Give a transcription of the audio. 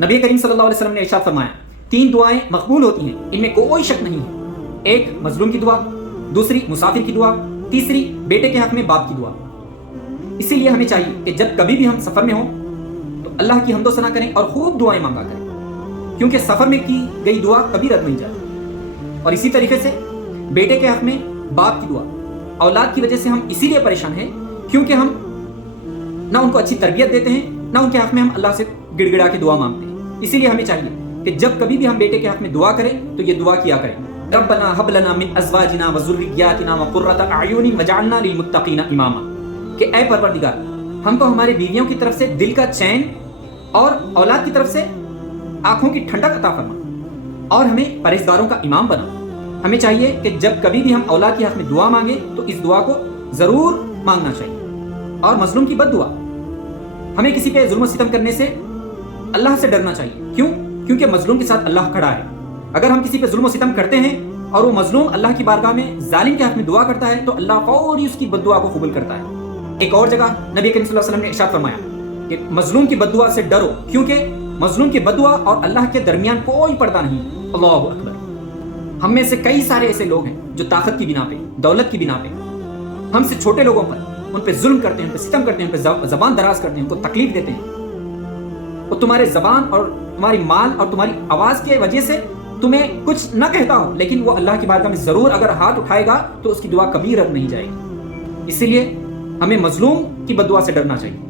नबी करीम सल्लल्लाहु अलैहि वसल्लम ने इरशाद फरमाया, 3 दुआएं मकबूल होती हैं, इनमें कोई शक नहीं है। एक मजलूम की दुआ, दूसरी मुसाफिर की दुआ, तीसरी बेटे के हक में बाप की दुआ। इसीलिए हमें चाहिए कि जब कभी भी हम सफर में हों तो अल्लाह की हम्दो सना करें और खूब दुआएं मांगा करें, क्योंकि सफर में की गई दुआ कभी रद्द नहीं जाती। और इसी तरीके से बेटे के हक में बाप की दुआ, औलाद की वजह से हम इसीलिए परेशान हैं क्योंकि हम ना उनको अच्छी तरबियत देते हैं, ना उनके हक में हम अल्लाह से गिड़गिड़ा के दुआ मांगते हैं। इसीलिए हमें चाहिए कि जब कभी भी हम बेटे के हक में दुआ करें तो ये दुआ किया करें, रब्बना हब लना मिन अज़वाजिना व ज़ुर्रिय्यातिना व क़ुर्रता अयुनिन वजअलना लिलमुत्तक़ीना इमामा, कि ऐ परवरदिगार, हमको हमारे बीवियों की तरफ से दिल का चैन और औलाद की तरफ से आंखों की ठंडक अता फरमा और हमें परहेज़गारों का इमाम बना। हमें चाहिए कि जब कभी भी हम औलाद के हक में दुआ मांगे तो इस दुआ को ज़रूर मांगना चाहिए। और मजलूम की बद्दुआ, हमें किसी पे जुल्म सितम करने से अल्लाह से डरना चाहिए। क्यों? क्योंकि मजलूम के साथ अल्लाह खड़ा है। अगर हम किसी पे जुल्म सितम करते हैं और वो मजलूम अल्लाह की बारगाह में जालिम के हक में दुआ करता है तो अल्लाह फौरी उसकी बद्दुआ को कबूल करता है। एक और जगह नबी करीम सल्लल्लाहु अलैहि वसल्लम ने इरशाद फरमाया कि मजलूम की बद्दुआ से डरो, क्योंकि मजलूम की बद्दुआ और अल्लाह के दरमियान कोई पर्दा नहीं। अल्लाहु अकबर। हम में से कई सारे ऐसे लोग हैं जो ताकत की बिना पे, दौलत की बिना पे हमसे छोटे लोगों पर उन पे जुल्म करते हैं, उन पे सितम करते हैं, उन पे जबान दराज करते हैं, उनको तकलीफ देते हैं। वो तुम्हारे जबान और तुम्हारी माल और तुम्हारी आवाज की वजह से तुम्हें कुछ न कहता हो, लेकिन वो अल्लाह की बारगाह में जरूर अगर हाथ उठाएगा तो उसकी दुआ कभी रद्द नहीं जाएगी। इसीलिए हमें मजलूम की बद्दुआ से डरना चाहिए।